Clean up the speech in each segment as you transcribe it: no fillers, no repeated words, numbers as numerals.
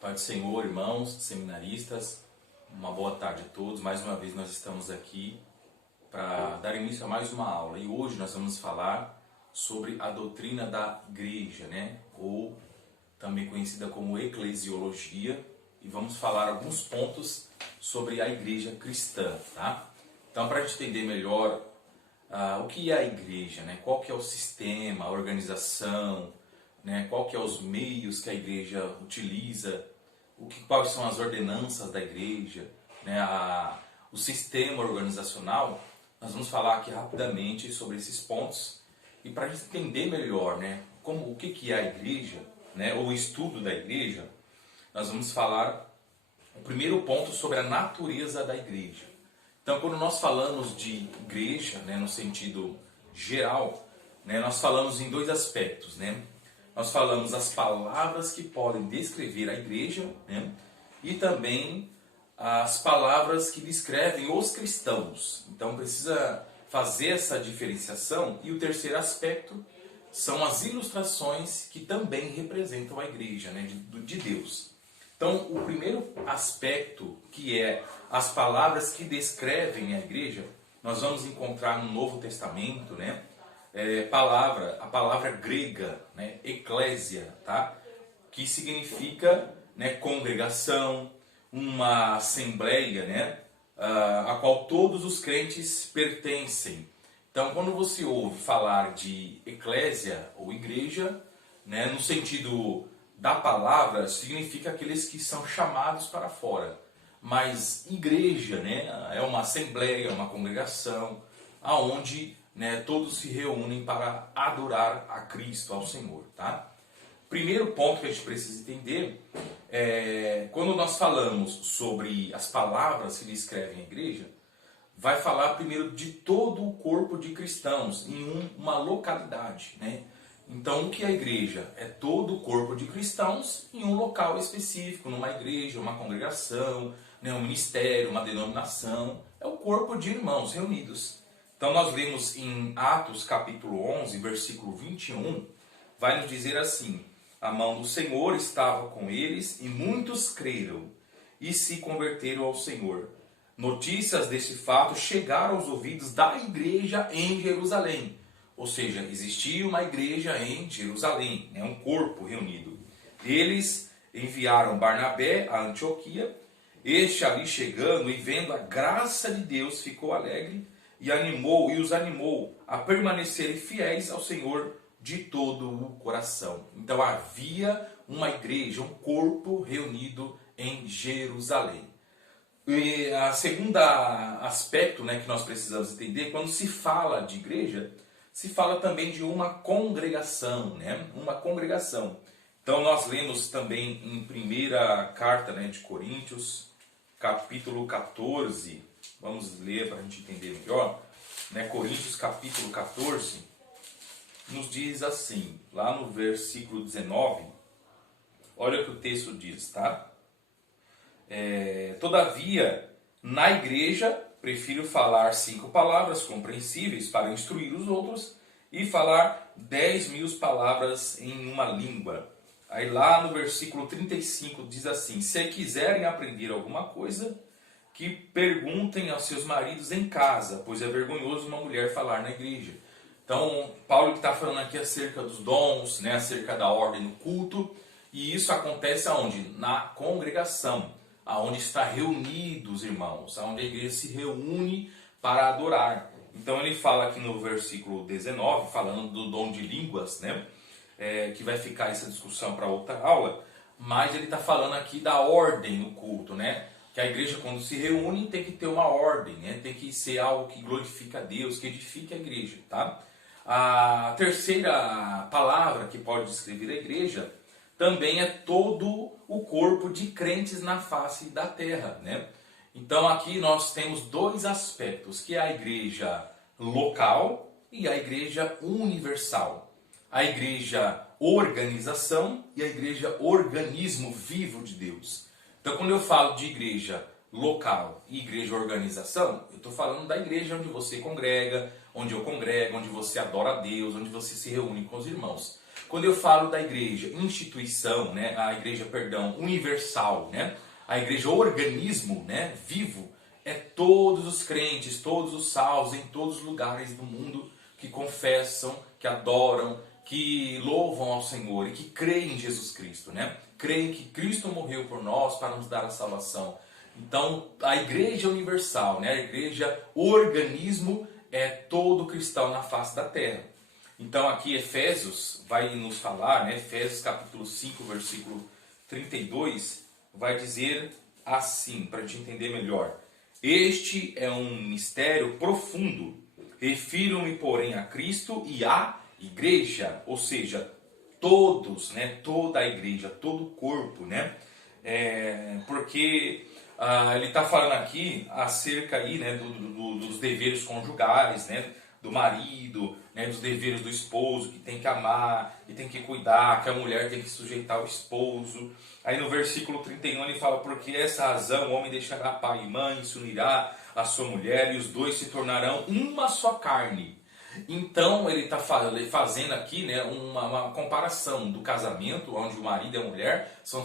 Pai do Senhor, irmãos, seminaristas, uma boa tarde a todos. Mais uma vez nós estamos aqui para dar início a mais uma aula. E hoje nós vamos falar sobre a doutrina da igreja, ou também conhecida como eclesiologia. E vamos falar alguns pontos sobre a igreja cristã, tá? Então, para a gente entender melhor o que é a igreja, qual que é o sistema, a organização, qual que é os meios que a igreja utiliza, quais são as ordenanças da igreja, o sistema organizacional. Nós vamos falar aqui rapidamente sobre esses pontos. E para a gente entender melhor o que é a igreja, ou o estudo da igreja, nós vamos falar o primeiro ponto sobre a natureza da igreja. Então, quando nós falamos de igreja, no sentido geral, nós falamos em dois aspectos, Nós falamos as palavras que podem descrever a igreja, e também as palavras que descrevem os cristãos. Então precisa fazer essa diferenciação. E o terceiro aspecto são as ilustrações que também representam a igreja, de Deus. Então o primeiro aspecto, que é as palavras que descrevem a igreja, nós vamos encontrar no Novo Testamento, a palavra grega, eclésia, tá? Que significa congregação, uma assembleia, a qual todos os crentes pertencem. Então, quando você ouve falar de eclésia ou igreja, no sentido da palavra, significa aqueles que são chamados para fora. Mas igreja, é uma assembleia, uma congregação, aonde todos se reúnem para adorar a Cristo, ao Senhor, tá? Primeiro ponto que a gente precisa entender é, quando nós falamos sobre as palavras que descrevem a igreja, vai falar primeiro de todo o corpo de cristãos em uma localidade, Então, o que é a igreja? É todo o corpo de cristãos em um local específico, numa igreja, uma congregação, um ministério, uma denominação. É o corpo de irmãos reunidos. Então nós lemos em Atos capítulo 11, versículo 21, vai nos dizer assim: a mão do Senhor estava com eles e muitos creram e se converteram ao Senhor. Notícias desse fato chegaram aos ouvidos da igreja em Jerusalém. Ou seja, existia uma igreja em Jerusalém, um corpo reunido. Eles enviaram Barnabé a Antioquia. Este ali chegando e vendo a graça de Deus ficou alegre e os animou a permanecerem fiéis ao Senhor de todo o coração. Então havia uma igreja, um corpo reunido em Jerusalém. E a segunda aspecto que nós precisamos entender, quando se fala de igreja, se fala também de uma congregação, uma congregação. Então nós lemos também em primeira carta de Coríntios, capítulo 14, vamos ler para a gente entender melhor, Coríntios capítulo 14, nos diz assim, lá no versículo 19, olha o que o texto diz, tá? Todavia, na igreja, prefiro falar 5 palavras compreensíveis para instruir os outros e falar 10.000 palavras em uma língua. Aí lá no versículo 35 diz assim: se quiserem aprender alguma coisa, que perguntem aos seus maridos em casa, pois é vergonhoso uma mulher falar na igreja. Então, Paulo está falando aqui acerca dos dons, acerca da ordem no culto, e isso acontece aonde? Na congregação, aonde está reunidos os irmãos, aonde a igreja se reúne para adorar. Então ele fala aqui no versículo 19, falando do dom de línguas, que vai ficar essa discussão para outra aula, mas ele está falando aqui da ordem no culto, que a igreja, quando se reúne, tem que ter uma ordem, tem que ser algo que glorifica a Deus, que edifica a igreja, tá? A terceira palavra que pode descrever a igreja também é todo o corpo de crentes na face da terra, Então aqui nós temos dois aspectos, que é a igreja local e a igreja universal. A igreja organização e a igreja organismo vivo de Deus. Então quando eu falo de igreja local e igreja organização, eu estou falando da igreja onde você congrega, onde eu congrego, onde você adora a Deus, onde você se reúne com os irmãos. Quando eu falo da igreja instituição, né, a igreja, perdão, universal, né, a igreja organismo, né, vivo, é todos os crentes, todos os salvos em todos os lugares do mundo que confessam, que adoram, que louvam ao Senhor e que creem em Jesus Cristo, né? Creem que Cristo morreu por nós para nos dar a salvação. Então, a igreja universal, né, a igreja organismo, é todo cristão na face da terra. Então aqui Efésios vai nos falar, né, Efésios capítulo 5, versículo 32, vai dizer assim, para a gente entender melhor. Este é um mistério profundo. Refiro-me, porém, a Cristo e à igreja, ou seja, todos, né, toda a igreja, todo o corpo, né? Porque ele está falando aqui acerca aí, né, dos deveres conjugais, né, do marido, né, dos deveres do esposo, que tem que amar, que tem que cuidar, que a mulher tem que sujeitar o esposo. Aí no versículo 31 ele fala, porque essa razão o homem deixará pai e mãe, se unirá à sua mulher e os dois se tornarão uma só carne. Então ele está fazendo aqui, né, uma comparação do casamento, onde o marido e a mulher são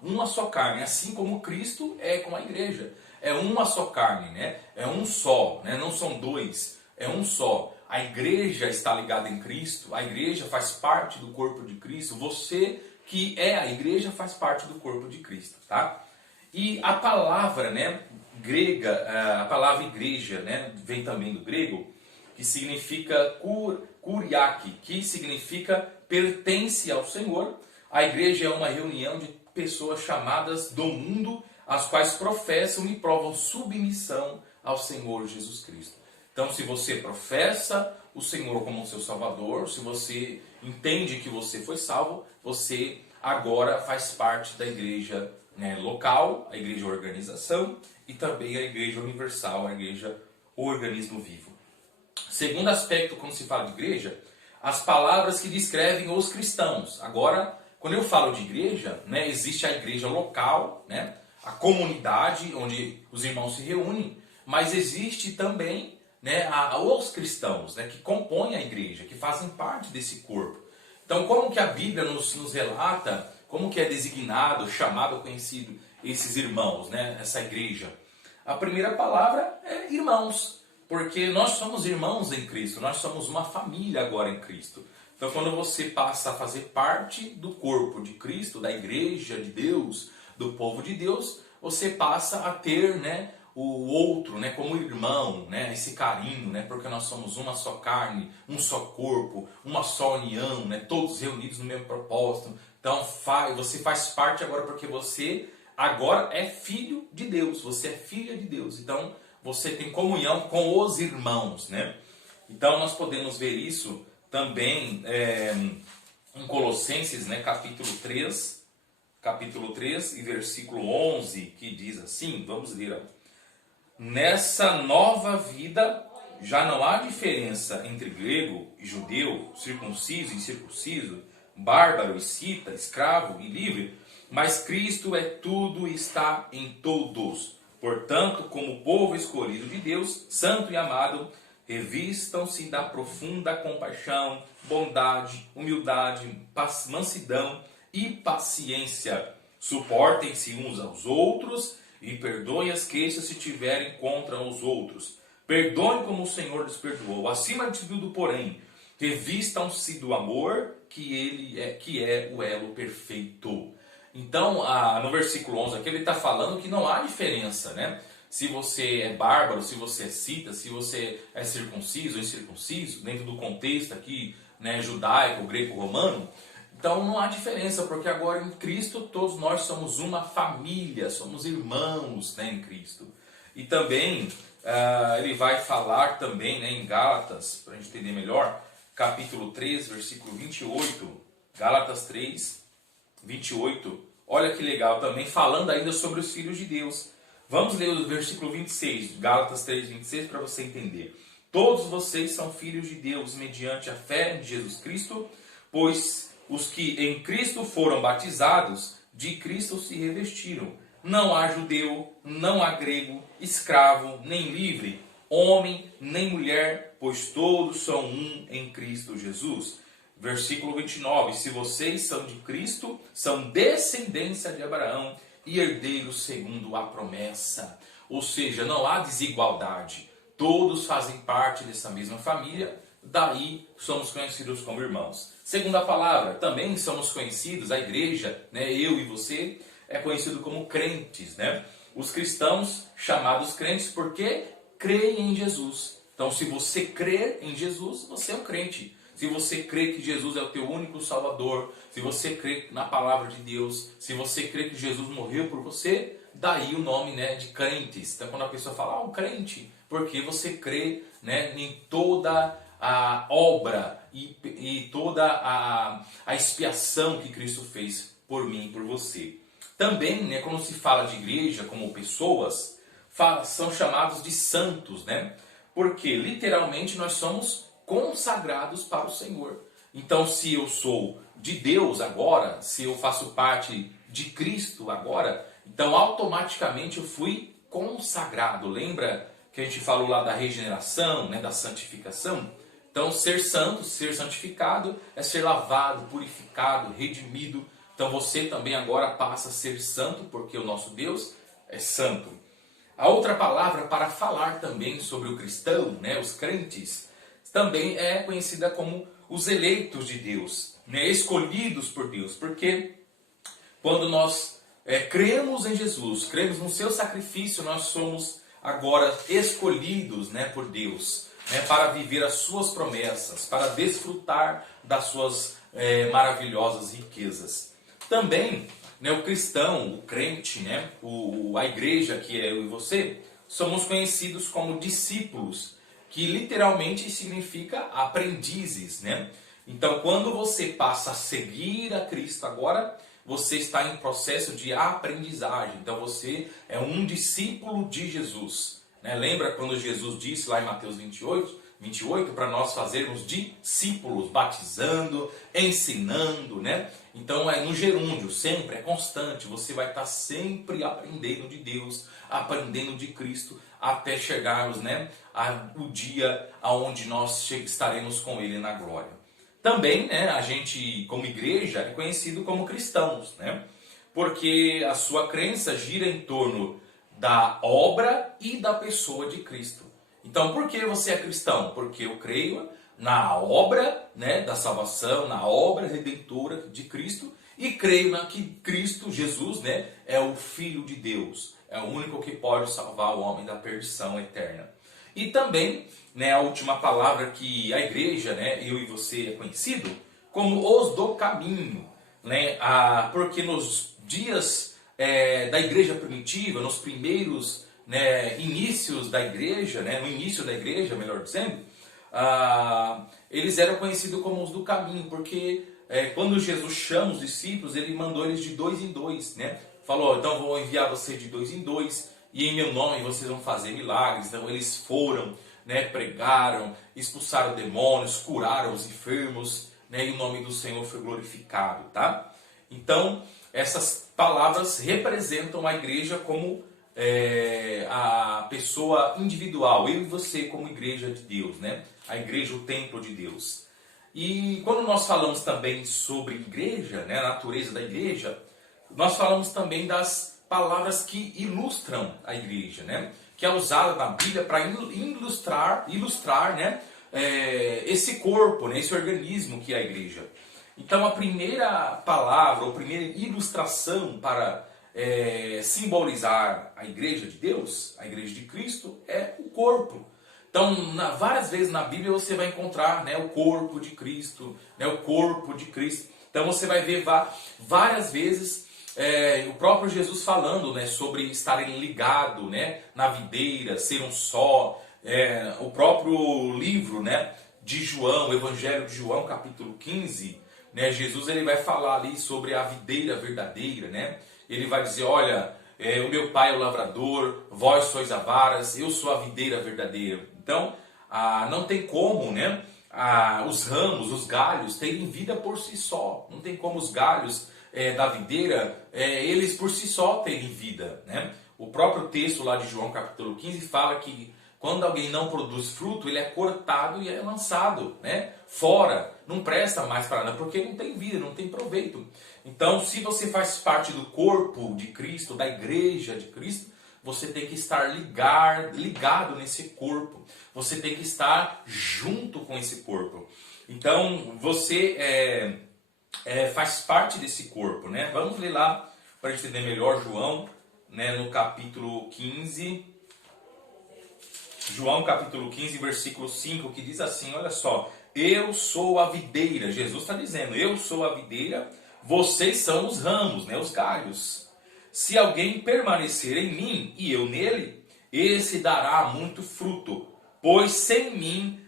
uma só carne, assim como Cristo é com a igreja. É uma só carne, né? É um só, né? Não são dois, é um só. A igreja está ligada em Cristo, a igreja faz parte do corpo de Cristo, você que é a igreja faz parte do corpo de Cristo, tá? E a palavra, né, grega, a palavra igreja, né, vem também do grego, que significa kuriaki, que significa pertence ao Senhor. A igreja é uma reunião de pessoas chamadas do mundo, as quais professam e provam submissão ao Senhor Jesus Cristo. Então, se você professa o Senhor como seu Salvador, se você entende que você foi salvo, você agora faz parte da igreja, né, local, a igreja organização, e também a igreja universal, a igreja organismo vivo. Segundo aspecto, quando se fala de igreja, as palavras que descrevem os cristãos. Agora, quando eu falo de igreja, né, existe a igreja local, né, a comunidade onde os irmãos se reúnem, mas existe também, né, os cristãos, né, que compõem a igreja, que fazem parte desse corpo. Então, como que a Bíblia nos relata, como que é designado, chamado, conhecido esses irmãos, né, essa igreja? A primeira palavra é irmãos, porque nós somos irmãos em Cristo, nós somos uma família agora em Cristo. Então, quando você passa a fazer parte do corpo de Cristo, da igreja de Deus, do povo de Deus, você passa a ter, né, o outro, né, como irmão, né, esse carinho, né, porque nós somos uma só carne, um só corpo, uma só união, né, todos reunidos no mesmo propósito. Então você faz parte agora porque você agora é filho de Deus, você é filha de Deus. Então você tem comunhão com os irmãos, né? Então nós podemos ver isso também em Colossenses, né, capítulo 3 e versículo 11, que diz assim, vamos ler. Nessa nova vida já não há diferença entre grego e judeu, circunciso e incircunciso, bárbaro e cita, escravo e livre, mas Cristo é tudo e está em todos. Portanto, como povo escolhido de Deus, santo e amado, revistam-se da profunda compaixão, bondade, humildade, mansidão e paciência. Suportem-se uns aos outros e perdoem as queixas se tiverem contra os outros. Perdoem como o Senhor lhes perdoou. Acima de tudo, porém, revistam-se do amor, que é o elo perfeito. Então, no versículo 11 aqui, ele está falando que não há diferença, né? Se você é bárbaro, se você é cita, se você é circunciso ou incircunciso, dentro do contexto aqui, né, judaico, greco-romano. Então não há diferença, porque agora em Cristo todos nós somos uma família, somos irmãos, né, em Cristo. E também ele vai falar também, né, em Gálatas, para a gente entender melhor, capítulo 3, versículo 28, Gálatas 3, 28, olha que legal também, falando ainda sobre os filhos de Deus. Vamos ler o versículo 26, Gálatas 3, 26, para você entender. Todos vocês são filhos de Deus mediante a fé em Jesus Cristo, pois os que em Cristo foram batizados, de Cristo se revestiram. Não há judeu, não há grego, escravo, nem livre, homem, nem mulher, pois todos são um em Cristo Jesus. Versículo 29, se vocês são de Cristo, são descendência de Abraão e herdeiros segundo a promessa. Ou seja, não há desigualdade, todos fazem parte dessa mesma família, daí somos conhecidos como irmãos. Segunda palavra, também somos conhecidos, a igreja, né, eu e você, é conhecido como crentes, né? Os cristãos chamados crentes porque creem em Jesus. Então, se você crer em Jesus, você é um crente. Se você crê que Jesus é o teu único Salvador, se você crê na palavra de Deus, se você crê que Jesus morreu por você, daí o nome, né, de crentes. Então, quando a pessoa fala, um crente, porque você crê, né, em toda a obra e toda a expiação que Cristo fez por mim e por você. Também, né, quando se fala de igreja como pessoas, são chamados de santos, né? Porque literalmente nós somos consagrados para o Senhor. Então, se eu sou de Deus agora, se eu faço parte de Cristo agora, então automaticamente eu fui consagrado. Lembra que a gente falou lá da regeneração, né, da santificação? Então, ser santo, ser santificado, é ser lavado, purificado, redimido. Então, você também agora passa a ser santo, porque o nosso Deus é santo. A outra palavra para falar também sobre o cristão, né, os crentes, também é conhecida como os eleitos de Deus, né, escolhidos por Deus. Porque quando nós cremos em Jesus, cremos no seu sacrifício, nós somos agora escolhidos, né, por Deus, né, para viver as suas promessas, para desfrutar das suas maravilhosas riquezas. Também, né, o cristão, o crente, né, a igreja, que é eu e você, somos conhecidos como discípulos, que literalmente significa aprendizes, né? Então, quando você passa a seguir a Cristo agora, você está em processo de aprendizagem. Então, você é um discípulo de Jesus, né? Lembra quando Jesus disse lá em Mateus 28 para nós fazermos discípulos, batizando, ensinando, né? Então é no gerúndio, sempre, é constante. Você vai estar sempre aprendendo de Deus, aprendendo de Cristo, até chegarmos, né, ao dia onde nós estaremos com Ele na glória. Também, né, a gente, como igreja, é conhecido como cristãos, né? Porque a sua crença gira em torno da obra e da pessoa de Cristo. Então, por que você é cristão? Porque eu creio na obra, né, da salvação, na obra redentora de Cristo, e creio que Cristo, Jesus, né, é o Filho de Deus, é o único que pode salvar o homem da perdição eterna. E também, né, a última palavra que a igreja, né, eu e você, é conhecido como os do caminho, né, porque nos dias da igreja primitiva, nos primeiros, né, inícios da igreja, né, no início da igreja, melhor dizendo, eles eram conhecidos como os do caminho, porque quando Jesus chama os discípulos, ele mandou eles de 2 em 2, né? Falou, então vou enviar você de 2 em 2, e em meu nome vocês vão fazer milagres. Então eles foram, né, pregaram, expulsaram demônios, curaram os enfermos, né, e o nome do Senhor foi glorificado, tá? Então, essas palavras representam a igreja como a pessoa individual, eu e você como igreja de Deus, né? A igreja, o templo de Deus. E quando nós falamos também sobre igreja, né, a natureza da igreja, nós falamos também das palavras que ilustram a igreja, né? Que é usada na Bíblia para ilustrar, né, esse corpo, né, esse organismo que é a igreja. Então a primeira palavra, a primeira ilustração para simbolizar a igreja de Deus, a igreja de Cristo, é o corpo. Então, várias vezes na Bíblia você vai encontrar, né, o corpo de Cristo, né, o corpo de Cristo. Então você vai ver várias vezes o próprio Jesus falando, né, sobre estarem ligados, né, na videira, ser um só. O próprio livro, né, de João, o Evangelho de João, capítulo 15, né, Jesus ele vai falar ali sobre a videira verdadeira, né? Ele vai dizer, olha, o meu pai é o lavrador, vós sois as varas, eu sou a videira verdadeira. Então, não tem como, né, os ramos, os galhos, terem vida por si só. Não tem como os galhos da videira, eles por si só terem vida, né? O próprio texto lá de João capítulo 15 fala que Quando alguém não produz fruto, ele é cortado e é lançado, né, fora. Não presta mais para nada, porque não tem vida, não tem proveito. Então, se você faz parte do corpo de Cristo, da igreja de Cristo, você tem que estar ligado nesse corpo. Você tem que estar junto com esse corpo. Então, você faz parte desse corpo, né? Vamos ler lá para a gente entender melhor João, né, no capítulo 15. João capítulo 15, versículo 5, que diz assim, olha só. Eu sou a videira. Jesus está dizendo, eu sou a videira, vocês são os ramos, né, os galhos. Se alguém permanecer em mim e eu nele, esse dará muito fruto, pois sem mim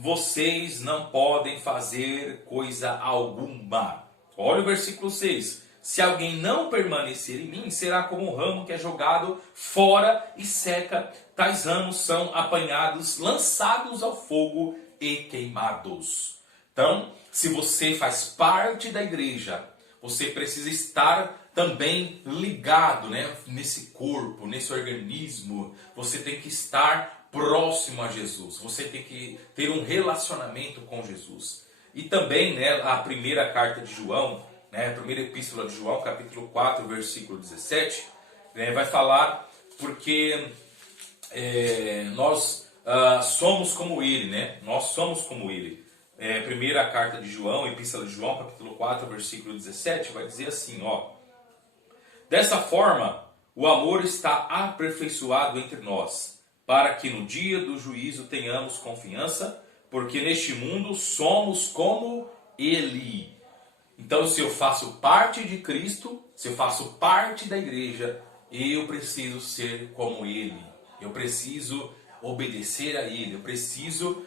vocês não podem fazer coisa alguma. Olha o versículo 6. Se alguém não permanecer em mim, será como um ramo que é jogado fora e seca. Tais ramos são apanhados, lançados ao fogo e queimados. Então, se você faz parte da igreja, você precisa estar também ligado, né, nesse corpo, nesse organismo. Você tem que estar próximo a Jesus. Você tem que ter um relacionamento com Jesus. E também, né, a primeira carta de João, né, a primeira epístola de João, capítulo 4, versículo 17, né, vai falar porque nós somos como ele, né? Nós somos como ele. Primeira carta de João, epístola de João, capítulo 4, versículo 17, vai dizer assim, ó. Dessa forma, o amor está aperfeiçoado entre nós, para que no dia do juízo tenhamos confiança, porque neste mundo somos como ele. Então, se eu faço parte de Cristo, se eu faço parte da igreja, eu preciso ser como ele. Eu preciso obedecer a ele. Eu preciso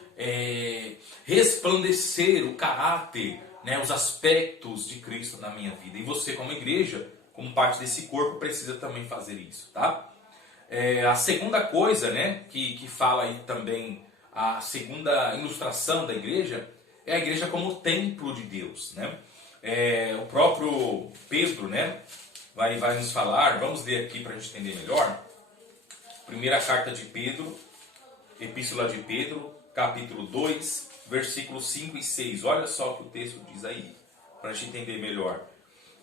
resplandecer o caráter, né, os aspectos de Cristo na minha vida. E você, como igreja, como parte desse corpo, precisa também fazer isso, tá? A segunda coisa, né, que fala aí também, a segunda ilustração da igreja, é a igreja como templo de Deus, né? O próprio Pedro, né, vai nos falar, vamos ler aqui para a gente entender melhor. Primeira carta de Pedro, epístola de Pedro, capítulo 2, versículos 5 e 6. Olha só o que o texto diz aí, para a gente entender melhor.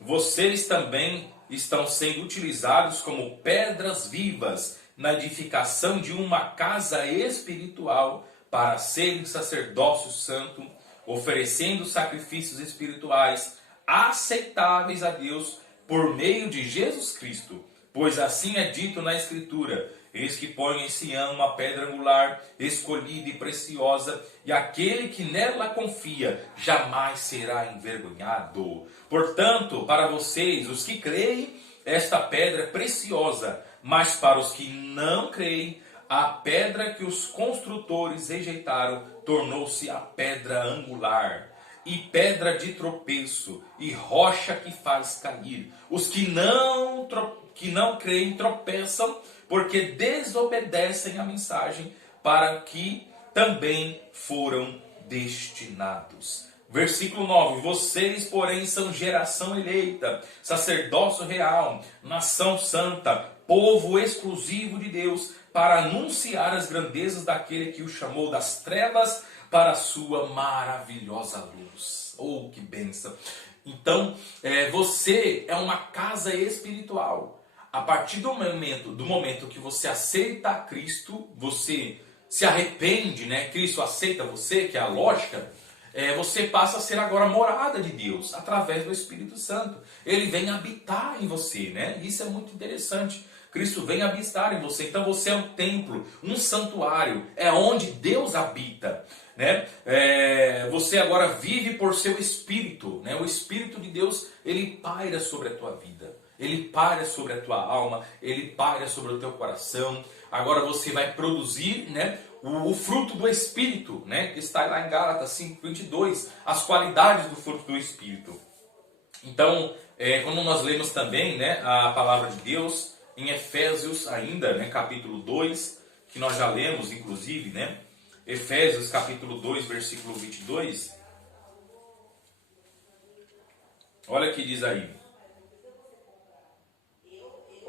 Vocês também estão sendo utilizados como pedras vivas na edificação de uma casa espiritual para serem sacerdócio santo, oferecendo sacrifícios espirituais aceitáveis a Deus por meio de Jesus Cristo. Pois assim é dito na Escritura, eis que põe em Sião uma pedra angular, escolhida e preciosa, e aquele que nela confia jamais será envergonhado. Portanto, para vocês, os que creem, esta pedra é preciosa, mas para os que não creem, a pedra que os construtores rejeitaram tornou-se a pedra angular, e pedra de tropeço, e rocha que faz cair. Os que não creem tropeçam, porque desobedecem a mensagem para que também foram destinados. Versículo 9. Vocês, porém, são geração eleita, sacerdócio real, nação santa, povo exclusivo de Deus, para anunciar as grandezas daquele que o chamou das trevas para a sua maravilhosa luz. Oh, que bênção! Então, você é uma casa espiritual. A partir do momento que você aceita a Cristo, você se arrepende, né? Cristo aceita você, que é a lógica, você passa a ser agora morada de Deus, através do Espírito Santo. Ele vem habitar em você, né? Isso é muito interessante. Cristo vem habitar em você. Então você é um templo, um santuário, é onde Deus habita, né? Você agora vive por seu Espírito, né? O Espírito de Deus, ele paira sobre a tua vida. Ele paira sobre a tua alma, ele paira sobre o teu coração. Agora você vai produzir, né, o fruto do Espírito, né, que está lá em Gálatas 5:22, as qualidades do fruto do Espírito. Então, quando nós lemos também, né, a palavra de Deus, em Efésios ainda, né, capítulo 2, que nós já lemos inclusive, né, Efésios capítulo 2, versículo 22, olha o que diz aí.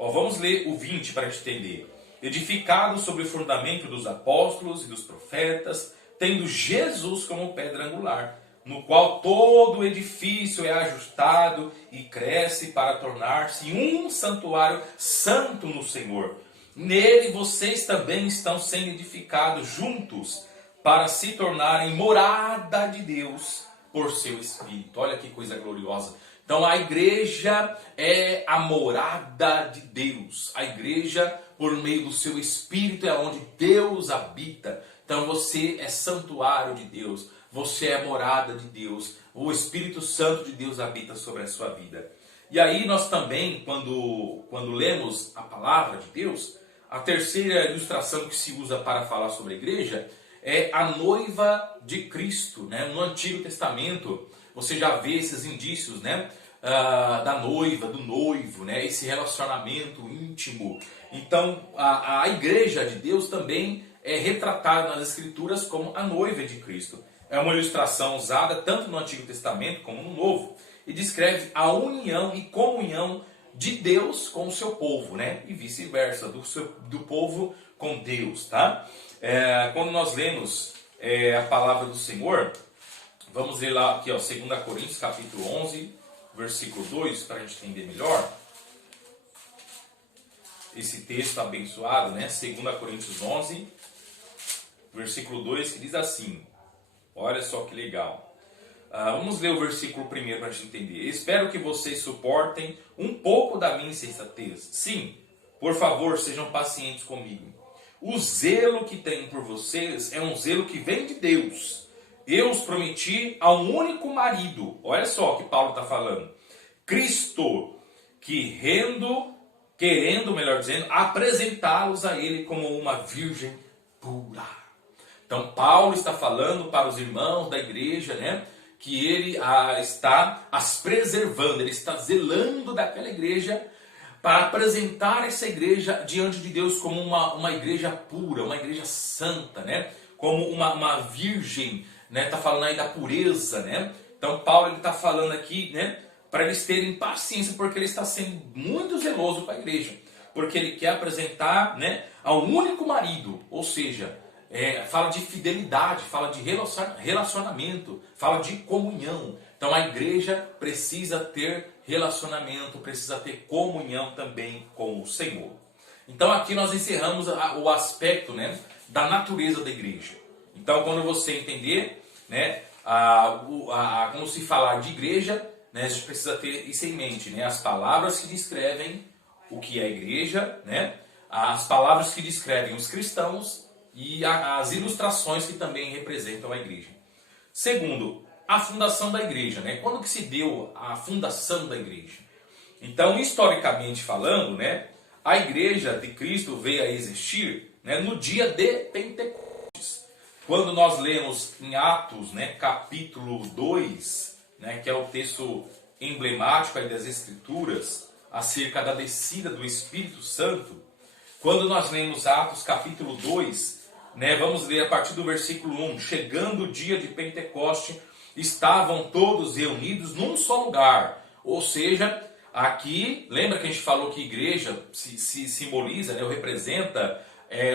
Vamos ler o 20 para a gente entender. edificado sobre o fundamento dos apóstolos e dos profetas, tendo Jesus como pedra angular, no qual todo o edifício é ajustado e cresce para tornar-se um santuário santo no Senhor. Nele vocês também estão sendo edificados juntos para se tornarem morada de Deus por seu Espírito. Olha que coisa gloriosa. Então a igreja é a morada de Deus. A igreja, por meio do seu Espírito, é onde Deus habita. Então você é santuário de Deus. Você é morada de Deus. O Espírito Santo de Deus habita sobre a sua vida. E aí nós também, quando lemos a palavra de Deus, a terceira ilustração que se usa para falar sobre a igreja é a noiva de Cristo, né? No Antigo Testamento você já vê esses indícios, né? Da noiva, do noivo, né? Esse relacionamento íntimo. Então a igreja de Deus também é retratada nas Escrituras como a noiva de Cristo. É uma ilustração usada tanto no Antigo Testamento como no Novo e descreve a união e comunhão de Deus com o seu povo, né? E vice-versa, do povo com Deus, tá? Quando nós lemos a palavra do Senhor, vamos ler lá aqui, ó, 2 Coríntios capítulo 11, versículo 2, para a gente entender melhor esse texto abençoado, né? 2 Coríntios 11, versículo 2, que diz assim, olha só que legal. Vamos ler o versículo primeiro para a gente entender. Espero que vocês suportem um pouco da minha insensatez. Sim, por favor, sejam pacientes comigo. O zelo que tenho por vocês é um zelo que vem de Deus. Eu os prometi a um único marido. Olha só o que Paulo está falando. Cristo, querendo, melhor dizendo, apresentá-los a ele como uma virgem pura. Então Paulo está falando para os irmãos da igreja, né, que ele está as preservando, ele está zelando daquela igreja para apresentar essa igreja diante de Deus como uma igreja pura, uma igreja santa, né, como uma virgem, né, está falando aí da pureza, né. Então Paulo está falando aqui, né, para eles terem paciência, porque ele está sendo muito zeloso com a igreja, porque ele quer apresentar, né, ao único marido, ou seja, fala de fidelidade, fala de relacionamento, fala de comunhão. Então a igreja precisa ter relacionamento, precisa ter comunhão também com o Senhor. Então aqui nós encerramos o aspecto, né, da natureza da igreja. Então quando você entender, né, quando se falar de igreja, né, a gente precisa ter isso em mente, né, as palavras que descrevem o que é a igreja, né, as palavras que descrevem os cristãos, e as ilustrações que também representam a igreja. Segundo, a fundação da igreja, né? Quando que se deu a fundação da igreja? Então, historicamente falando, né, a igreja de Cristo veio a existir, né, no dia de Pentecostes. Quando nós lemos em Atos, né, capítulo 2, né, que é o texto emblemático aí das Escrituras, acerca da descida do Espírito Santo, quando nós lemos Atos capítulo 2, né, vamos ler a partir do versículo 1. Chegando o dia de Pentecoste, estavam todos reunidos num só lugar. Ou seja, aqui, lembra que a gente falou que igreja se simboliza, né, ou representa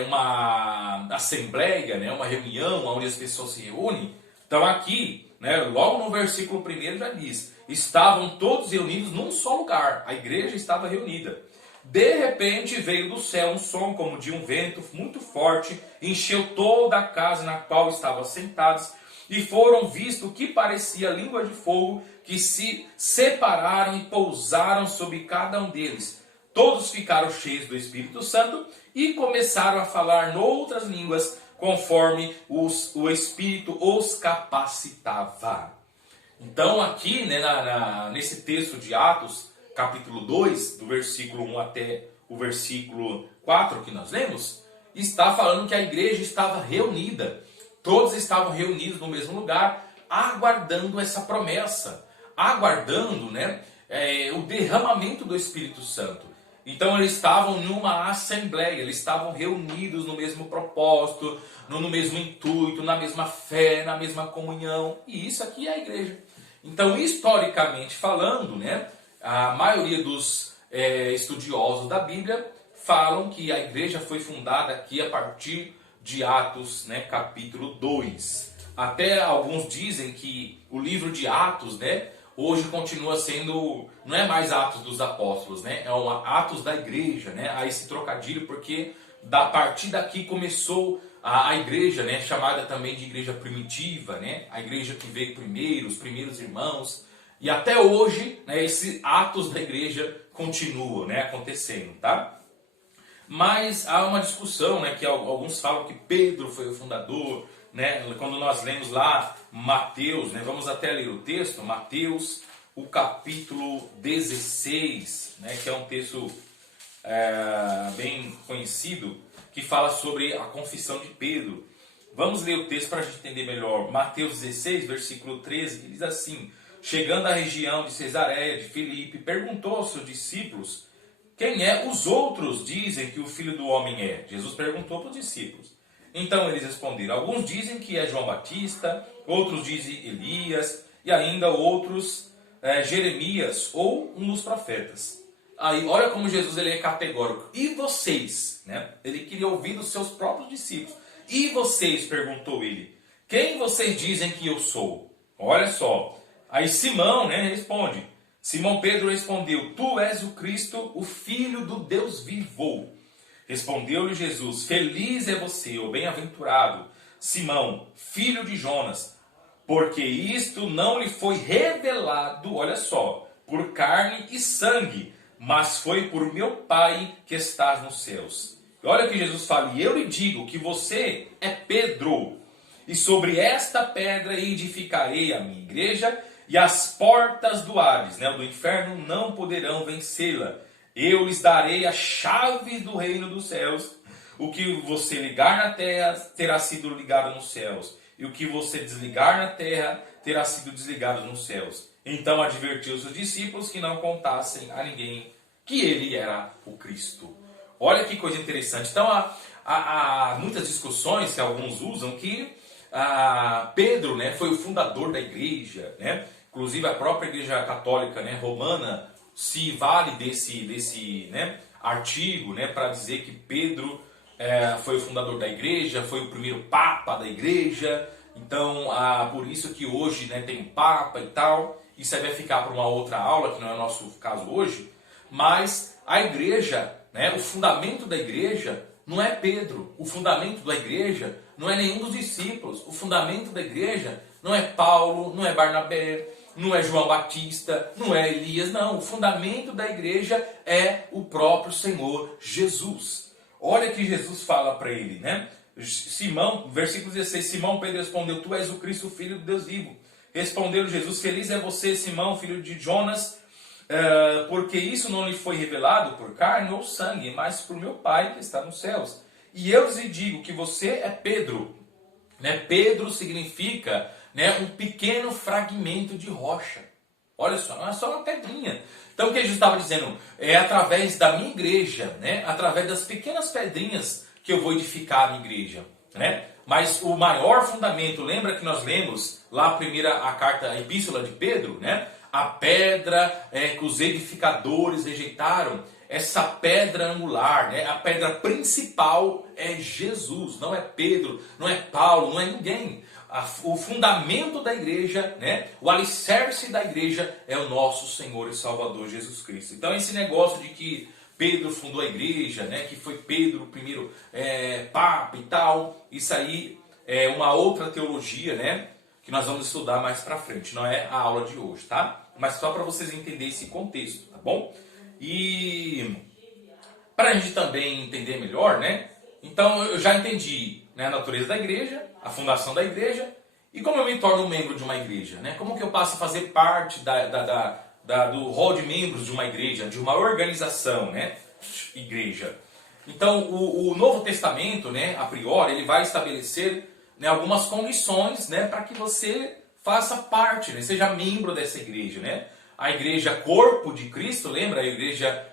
uma assembleia, né, uma reunião onde as pessoas se reúnem. Então aqui, né, logo no versículo 1 já diz, estavam todos reunidos num só lugar. A igreja estava reunida. De repente veio do céu um som como de um vento muito forte, encheu toda a casa na qual estavam sentados, e foram vistos o que parecia língua de fogo, que se separaram e pousaram sobre cada um deles. Todos ficaram cheios do Espírito Santo e começaram a falar noutras línguas, conforme o Espírito os capacitava. Então aqui, né, nesse texto de Atos, capítulo 2, do versículo 1 até o versículo 4 que nós lemos, está falando que a igreja estava reunida. Todos estavam reunidos no mesmo lugar, aguardando essa promessa, aguardando, né, o derramamento do Espírito Santo. Então eles estavam numa assembleia, eles estavam reunidos no mesmo propósito, no mesmo intuito, na mesma fé, na mesma comunhão. E isso aqui é a igreja. Então, historicamente falando, né, a maioria dos estudiosos da Bíblia falam que a igreja foi fundada aqui a partir de Atos, né, capítulo 2. Até alguns dizem que o livro de Atos, né, hoje continua sendo, não é mais Atos dos Apóstolos, né, é o Atos da igreja, né, há esse trocadilho porque a partir daqui começou a igreja, né, chamada também de igreja primitiva, né, a igreja que veio primeiro, os primeiros irmãos, e até hoje, né, esse Atos da igreja continua, né, acontecendo, tá? Mas há uma discussão, né, que alguns falam que Pedro foi o fundador, né, quando nós lemos lá Mateus, né, vamos até ler o texto, Mateus, o capítulo 16, né, que é um texto bem conhecido, que fala sobre a confissão de Pedro. Vamos ler o texto para a gente entender melhor. Mateus 16, versículo 13, que diz assim: chegando à região de Cesareia de Filipe, perguntou aos seus discípulos: quem os outros dizem que o Filho do Homem é? Jesus perguntou para os discípulos. Então eles responderam: alguns dizem que é João Batista, outros dizem Elias, e ainda outros Jeremias ou um dos profetas. Aí olha como Jesus ele é categórico. E vocês? Né? Ele queria ouvir dos seus próprios discípulos. E vocês? Perguntou ele. Quem vocês dizem que eu sou? Olha só. Aí Simão, né, responde. Simão Pedro respondeu: tu és o Cristo, o Filho do Deus vivo. Respondeu-lhe Jesus: feliz é você, o bem-aventurado Simão, filho de Jonas, porque isto não lhe foi revelado, olha só, por carne e sangue, mas foi por meu Pai que está nos céus. E olha que Jesus fala: e eu lhe digo que você é Pedro, e sobre esta pedra edificarei a minha igreja, e as portas do Hades, né, do inferno, não poderão vencê-la. Eu lhes darei a chave do reino dos céus. O que você ligar na terra terá sido ligado nos céus, e o que você desligar na terra terá sido desligado nos céus. Então advertiu os discípulos que não contassem a ninguém que ele era o Cristo. Olha que coisa interessante. Então há muitas discussões que alguns usam que Pedro, né, foi o fundador da igreja, né? Inclusive a própria igreja católica, né, romana se vale desse né, artigo, né, para dizer que Pedro foi o fundador da igreja, foi o primeiro papa da igreja. Então por isso que hoje, né, tem um papa e tal. Isso aí vai ficar para uma outra aula, que não é o nosso caso hoje. Mas a igreja, né, o fundamento da igreja não é Pedro. O fundamento da igreja não é nenhum dos discípulos. O fundamento da igreja não é Paulo, não é Barnabé, não é João Batista, não é Elias, não. O fundamento da igreja é o próprio Senhor Jesus. Olha que Jesus fala para ele, né? Simão, versículo 16, Simão Pedro respondeu: tu és o Cristo, filho do Deus vivo. Respondeu Jesus: feliz é você, Simão, filho de Jonas, porque isso não lhe foi revelado por carne ou sangue, mas por meu Pai que está nos céus. E eu lhe digo que você é Pedro. Né? Pedro significa, né, um pequeno fragmento de rocha. Olha só, não é só uma pedrinha. Então o que Jesus estava dizendo? É através da minha igreja, né, através das pequenas pedrinhas que eu vou edificar a minha igreja. Né? Mas o maior fundamento, lembra que nós lemos lá a epístola de Pedro, né? A pedra que os edificadores rejeitaram, essa pedra angular, né? A pedra principal é Jesus, não é Pedro, não é Paulo, não é ninguém. O fundamento da igreja, né? O alicerce da igreja é o nosso Senhor e Salvador Jesus Cristo. Então esse negócio de que Pedro fundou a igreja, né? Que foi Pedro o primeiro papa e tal, isso aí é uma outra teologia, né? Que nós vamos estudar mais pra frente, não é a aula de hoje, tá? Mas só para vocês entenderem esse contexto, tá bom? E para a gente também entender melhor, né? Então eu já entendi, né, a natureza da igreja, a fundação da igreja, e como eu me torno um membro de uma igreja, né? Como que eu passo a fazer parte do rol de membros de uma igreja, de uma organização, né? Igreja. Então o Novo Testamento, né, a priori, ele vai estabelecer, né, algumas condições, né, para que você faça parte, né, seja membro dessa igreja, né? A igreja corpo de Cristo, lembra? A igreja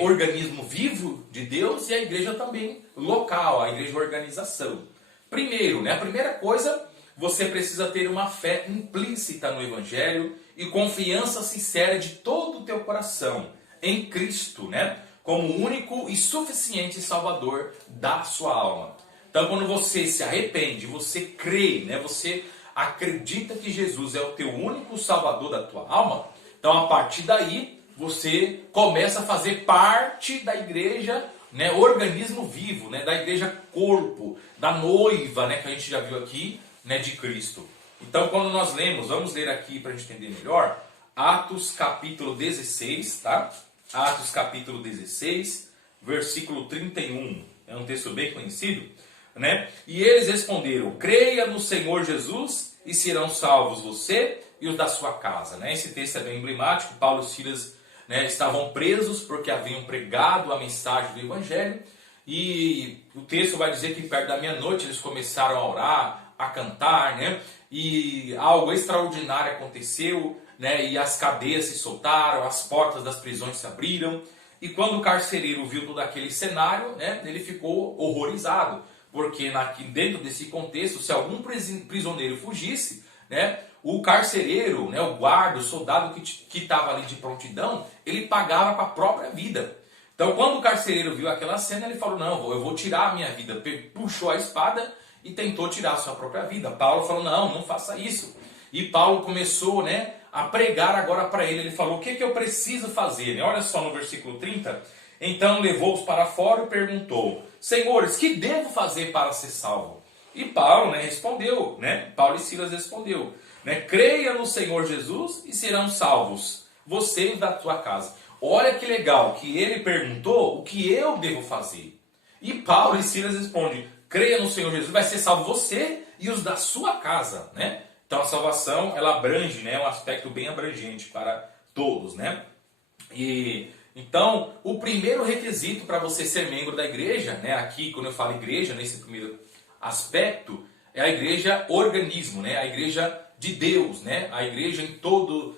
organismo vivo de Deus, e a igreja também local, a igreja organização. Primeiro, né, a primeira coisa, você precisa ter uma fé implícita no Evangelho e confiança sincera de todo o teu coração em Cristo, né? como o único e suficiente Salvador da sua alma. Então, quando você se arrepende, você crê, né? Você acredita que Jesus é o teu único Salvador da tua alma, então a partir daí você começa a fazer parte da igreja, né? Organismo vivo, né? Da igreja corpo, da noiva, né? Que a gente já viu aqui, né? De Cristo. Então, quando nós lemos, vamos ler aqui para a gente entender melhor, Atos capítulo 16, tá? Atos capítulo 16, versículo 31. É um texto bem conhecido, né? E eles responderam: creia no Senhor Jesus e serão salvos você e os da sua casa, né? Esse texto é bem emblemático. Paulo e Silas, né, estavam presos porque haviam pregado a mensagem do Evangelho. E o texto vai dizer que perto da meia-noite eles começaram a orar, a cantar, né? E algo extraordinário aconteceu, né? E as cadeias se soltaram, as portas das prisões se abriram. E quando o carcereiro viu todo aquele cenário, né, ele ficou horrorizado, porque dentro desse contexto, se algum prisioneiro fugisse, né, o carcereiro, né, o guarda, o soldado que estava ali de prontidão, ele pagava com a própria vida. Então, quando o carcereiro viu aquela cena, ele falou: não, eu vou tirar a minha vida. Puxou a espada e tentou tirar a sua própria vida. Paulo falou: não faça isso. E Paulo começou, né, a pregar agora para ele. Ele falou: o que eu preciso fazer? Olha só no versículo 30. Então levou-os para fora e perguntou: senhores, que devo fazer para ser salvo? E Paulo, né, respondeu, né? Paulo e Silas respondeu, né? Creia no Senhor Jesus e serão salvos, você e da tua casa. Olha que legal, que ele perguntou o que eu devo fazer. E Paulo e Silas respondem: creia no Senhor Jesus, vai ser salvo você e os da sua casa, né? Então a salvação, ela abrange, né, um aspecto bem abrangente para todos, né? E então, o primeiro requisito para você ser membro da igreja, né, aqui quando eu falo igreja, nesse primeiro aspecto, é a igreja organismo, né, a igreja de Deus, né, a igreja em todos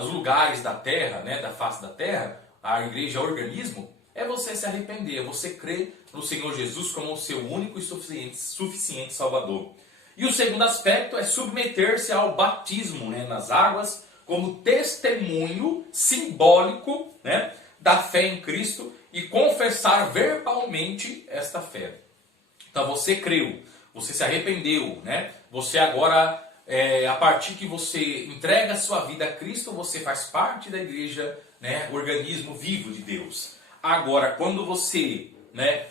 os lugares da terra, né, da face da terra, a igreja organismo, é você se arrepender, é você crer no Senhor Jesus como o seu único e suficiente Salvador. E o segundo aspecto é submeter-se ao batismo, né, nas águas, como testemunho simbólico, né, da fé em Cristo e confessar verbalmente esta fé. Então você creu, você se arrependeu, né? Você agora, a partir que você entrega a sua vida a Cristo, você faz parte da igreja, né, organismo vivo de Deus. Agora, quando você, né,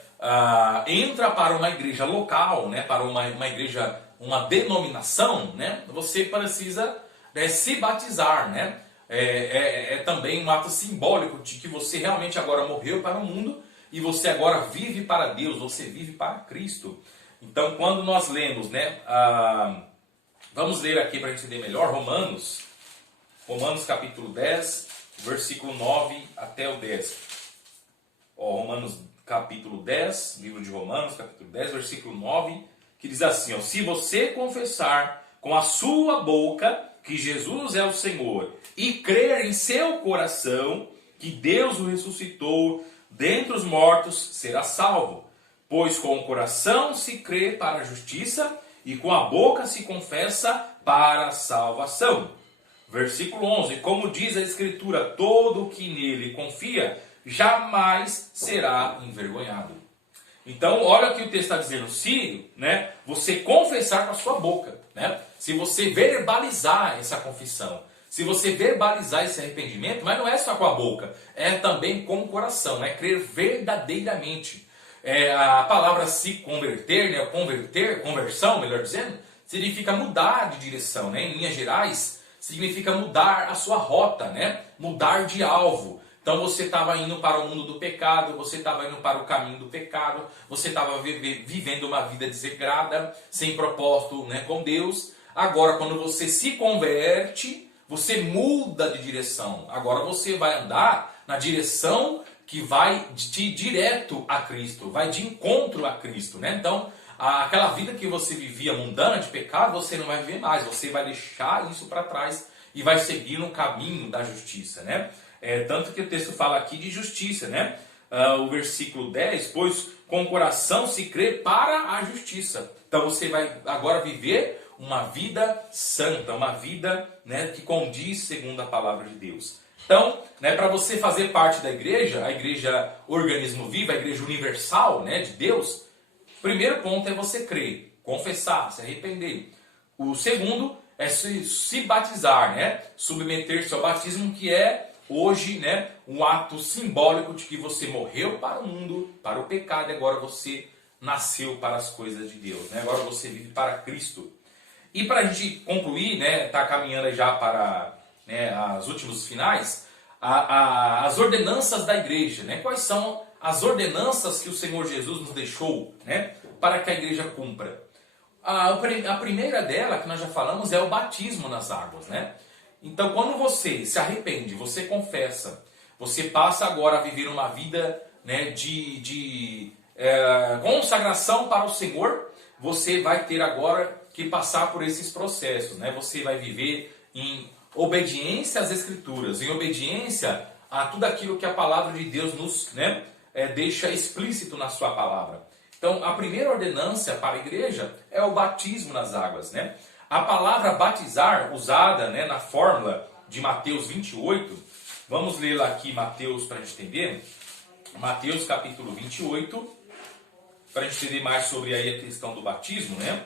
entra para uma igreja local, né, para uma igreja, uma denominação, né, você precisa se batizar, né? É também um ato simbólico de que você realmente agora morreu para o mundo e você agora vive para Deus, você vive para Cristo. Então, quando nós lemos, né, vamos ler aqui para a gente entender melhor, Romanos capítulo 10, versículo 9 até o 10. Romanos capítulo 10, livro de Romanos, capítulo 10, versículo 9, que diz assim: se você confessar com a sua boca que Jesus é o Senhor e crer em seu coração que Deus o ressuscitou dentre os mortos, será salvo. Pois com o coração se crê para a justiça e com a boca se confessa para a salvação. Versículo 11. Como diz a Escritura, todo o que nele confia jamais será envergonhado. Então, olha o que o texto está dizendo. Se, né, você confessar com a sua boca, né, se você verbalizar essa confissão, se você verbalizar esse arrependimento, mas não é só com a boca, é também com o coração, né, crer verdadeiramente. A palavra se converter, né, conversão, melhor dizendo, significa mudar de direção, né, em linhas gerais, significa mudar a sua rota, né, mudar de alvo. Então você estava indo para o mundo do pecado, você estava indo para o caminho do pecado, você estava vivendo uma vida desregrada, sem propósito, né, com Deus. Agora, quando você se converte, você muda de direção. Agora você vai andar na direção que vai direto a Cristo, vai de encontro a Cristo, né? Então, aquela vida que você vivia mundana de pecado, você não vai viver mais, você vai deixar isso para trás e vai seguir no caminho da justiça, né? Tanto que o texto fala aqui de justiça, né? O versículo 10, pois com o coração se crê para a justiça. Então você vai agora viver uma vida santa, uma vida, né, que condiz segundo a palavra de Deus. Então, né, para você fazer parte da igreja, a igreja organismo vivo, a igreja universal, né, de Deus, o primeiro ponto é você crer, confessar, se arrepender. O segundo é se batizar, né, submeter-se ao batismo, que é hoje, né, um ato simbólico de que você morreu para o mundo, para o pecado, e agora você nasceu para as coisas de Deus, né? Agora você vive para Cristo. E para a gente concluir, né, tá caminhando já para, né, os últimos finais, as ordenanças da igreja, né? Quais são as ordenanças que o Senhor Jesus nos deixou, né, para que a igreja cumpra? A primeira dela, que nós já falamos, é o batismo nas águas, né? Então, quando você se arrepende, você confessa, você passa agora a viver uma vida, né, de consagração para o Senhor, você vai ter agora que passar por esses processos, né? Você vai viver em obediência às Escrituras, em obediência a tudo aquilo que a palavra de Deus nos, né, deixa explícito na sua palavra. Então, a primeira ordenança para a igreja é o batismo nas águas, né? A palavra batizar, usada, né, na fórmula de Mateus 28, vamos ler lá aqui Mateus para a gente entender. Mateus capítulo 28, para a gente entender mais sobre aí a questão do batismo, né?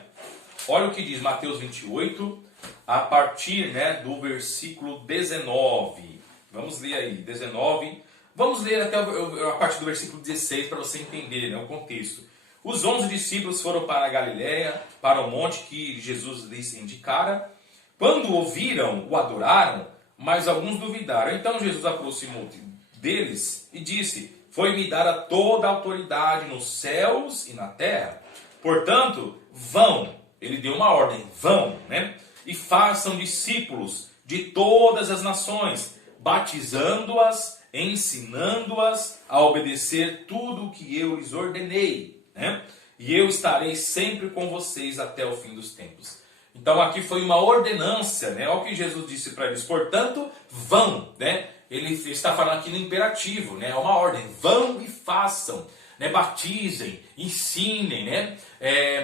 Olha o que diz Mateus 28, a partir, né, do versículo 19. Vamos ler aí, 19. Vamos ler até a partir do versículo 16 para você entender, né, o contexto. Os 11 discípulos foram para a Galiléia, para o monte que Jesus lhes indicara. Quando ouviram, o adoraram, mas alguns duvidaram. Então Jesus aproximou deles e disse: foi-me dada toda a autoridade nos céus e na terra. Portanto, vão. Ele deu uma ordem, vão, né? E façam discípulos de todas as nações, batizando-as, ensinando-as a obedecer tudo o que eu lhes ordenei, né? E eu estarei sempre com vocês até o fim dos tempos. Então aqui foi uma ordenança, né? Olha o que Jesus disse para eles. Portanto, vão, né? Ele está falando aqui no imperativo, né? É uma ordem. Vão e façam, né? Batizem, ensinem, né?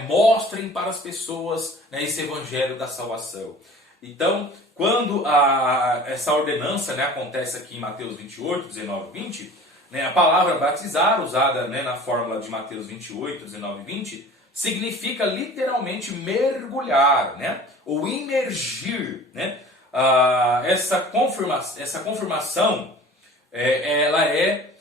Mostrem para as pessoas, né, esse evangelho da salvação. Então, quando essa ordenança, né, acontece aqui em Mateus 28, 19 e 20, né, a palavra batizar, usada, né, na fórmula de Mateus 28, 19 e 20, significa literalmente mergulhar, né, ou imergir, né? Essa confirmação, ela é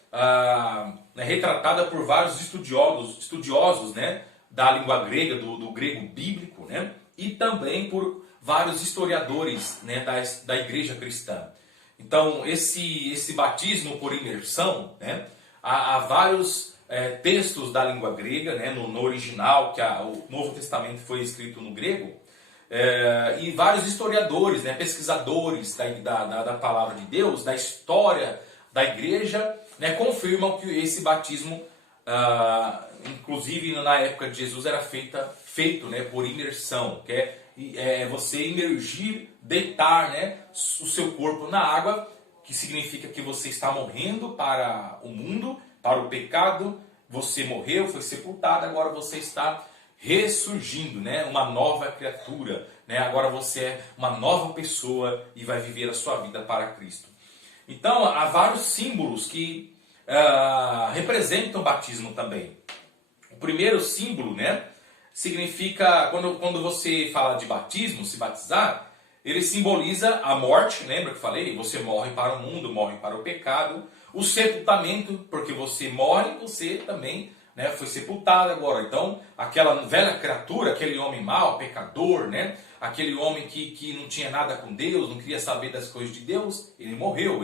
retratada por vários estudiosos, né, da língua grega, do grego bíblico, né, e também por vários historiadores, né, da igreja cristã. Então, esse batismo por imersão, né, há vários textos da língua grega, né, no original, que o Novo Testamento foi escrito no grego, e vários historiadores, né, pesquisadores da palavra de Deus, da história da igreja, né, confirmam que esse batismo, inclusive na época de Jesus, era feito, né, por imersão, que é você imergir, deitar, né, o seu corpo na água, que significa que você está morrendo para o mundo, para o pecado. Você morreu, foi sepultado, agora você está ressurgindo, né, uma nova criatura, né, agora você é uma nova pessoa e vai viver a sua vida para Cristo. Então há vários símbolos que representam o batismo também. O primeiro símbolo, né, significa, quando você fala de batismo, se batizar, ele simboliza a morte, lembra que eu falei? Você morre para o mundo, morre para o pecado. O sepultamento, porque você morre, você também, né, foi sepultado agora. Então, aquela velha criatura, aquele homem mau, pecador, né, aquele homem que não tinha nada com Deus, não queria saber das coisas de Deus, ele morreu,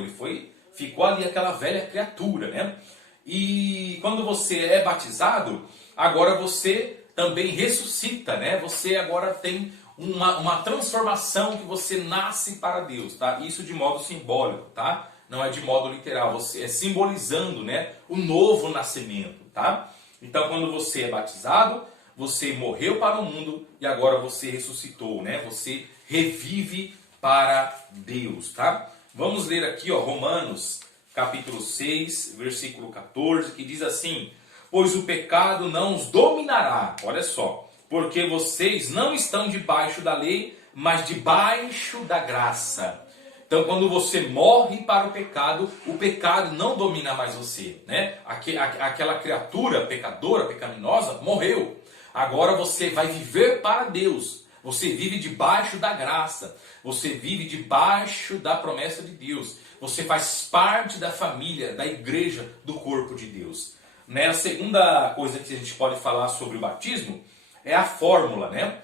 ficou ali aquela velha criatura, né? E quando você é batizado, agora você também ressuscita, né? Você agora tem uma transformação, que você nasce para Deus, tá? Isso de modo simbólico, tá? Não é de modo literal, você é simbolizando, né, o novo nascimento, tá? Então, quando você é batizado, você morreu para o mundo e agora você ressuscitou, né? Você revive para Deus, tá? Vamos ler aqui, ó, Romanos, capítulo 6, versículo 14, que diz assim: pois o pecado não os dominará, olha só, porque vocês não estão debaixo da lei, mas debaixo da graça. Então, quando você morre para o pecado não domina mais você, né? Aquela criatura pecadora, pecaminosa, morreu. Agora você vai viver para Deus. Você vive debaixo da graça. Você vive debaixo da promessa de Deus. Você faz parte da família, da igreja, do corpo de Deus. Né? A segunda coisa que a gente pode falar sobre o batismo é a fórmula, né?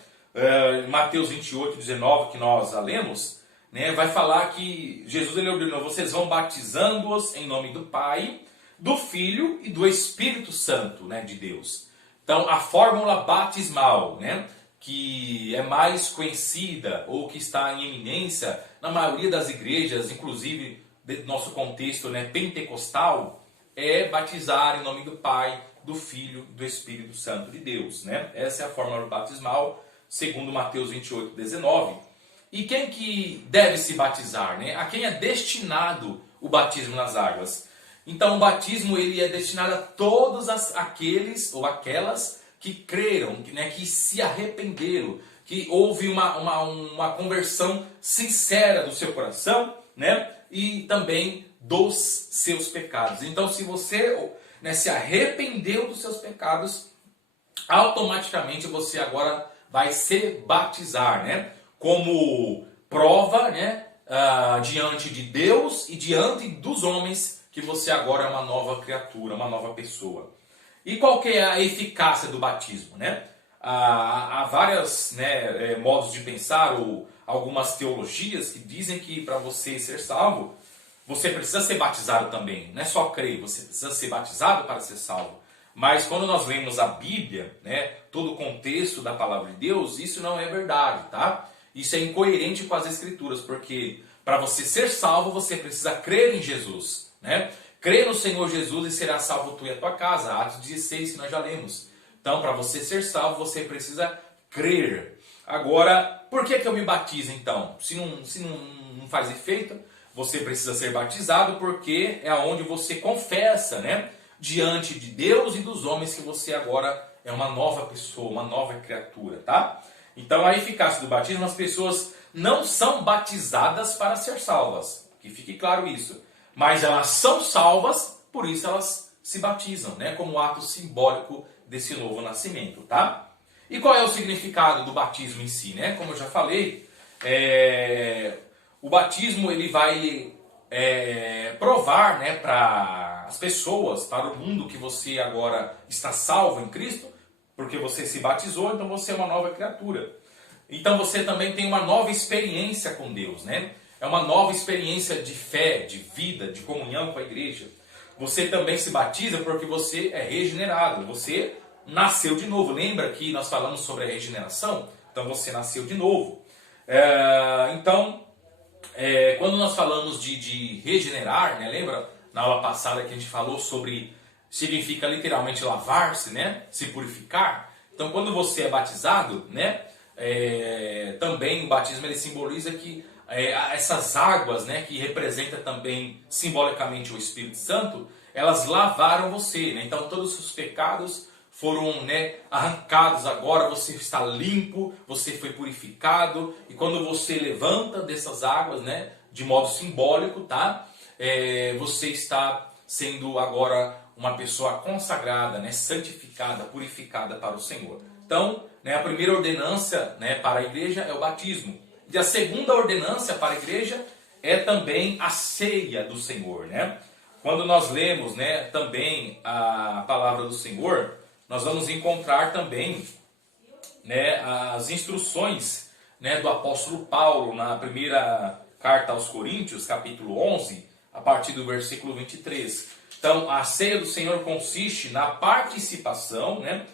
Mateus 28, 19, que nós lemos, né, vai falar que Jesus ele ordenou: vocês vão batizando-os em nome do Pai, do Filho e do Espírito Santo, né, de Deus. Então, a fórmula batismal, né, que é mais conhecida ou que está em eminência na maioria das igrejas, inclusive do nosso contexto, né, pentecostal, é batizar em nome do Pai, do Filho e do Espírito Santo de Deus. Né? Essa é a fórmula batismal, segundo Mateus 28, 19. E quem que deve se batizar? Né? A quem é destinado o batismo nas águas? Então o batismo ele é destinado a todos aqueles ou aquelas que creram, né, que se arrependeram, que houve uma conversão sincera do seu coração, né, e também dos seus pecados. Então se você, né, se arrependeu dos seus pecados, automaticamente você agora vai se batizar, né, como prova, né, diante de Deus e diante dos homens que você agora é uma nova criatura, uma nova pessoa. E qual que é a eficácia do batismo? Né? Há vários, né, modos de pensar ou algumas teologias que dizem que para você ser salvo, você precisa ser batizado também. Não é só crer, você precisa ser batizado para ser salvo. Mas quando nós lemos a Bíblia, né, todo o contexto da palavra de Deus, isso não é verdade, tá? Isso é incoerente com as Escrituras, porque para você ser salvo, você precisa crer em Jesus, né? Crê no Senhor Jesus e será salvo tu e a tua casa. Atos 16, que nós já lemos. Então, para você ser salvo, você precisa crer. Agora, por que eu me batizo então? Se não faz efeito, você precisa ser batizado porque é onde você confessa, né, diante de Deus e dos homens que você agora é uma nova pessoa, uma nova criatura, tá? Então, a eficácia do batismo, as pessoas não são batizadas para ser salvas. Que fique claro isso. Mas elas são salvas, por isso elas se batizam, né, como ato simbólico desse novo nascimento, tá? E qual é o significado do batismo em si, né? Como eu já falei, o batismo ele vai provar, né, para as pessoas, para o mundo, que você agora está salvo em Cristo, porque você se batizou, então você é uma nova criatura. Então você também tem uma nova experiência com Deus, né? É uma nova experiência de fé, de vida, de comunhão com a igreja. Você também se batiza porque você é regenerado. Você nasceu de novo. Lembra que nós falamos sobre a regeneração? Então você nasceu de novo. Quando nós falamos de regenerar, né, lembra na aula passada que a gente falou sobre, significa literalmente lavar-se, né, se purificar. Então quando você é batizado, né, também o batismo ele simboliza que essas águas, né, que representa também simbolicamente o Espírito Santo, elas lavaram você, né? Então todos os seus pecados foram, né, arrancados. Agora você está limpo, você foi purificado, e quando você levanta dessas águas, né, de modo simbólico, tá? Você está sendo agora uma pessoa consagrada, né, santificada, purificada para o Senhor. Então, né, a primeira ordenança, né, para a igreja é o batismo. E a segunda ordenança para a igreja é também a ceia do Senhor, né? Quando nós lemos, né, também a palavra do Senhor, nós vamos encontrar também, né, as instruções, né, do apóstolo Paulo na primeira carta aos Coríntios, capítulo 11, a partir do versículo 23. Então, a ceia do Senhor consiste na participação, né,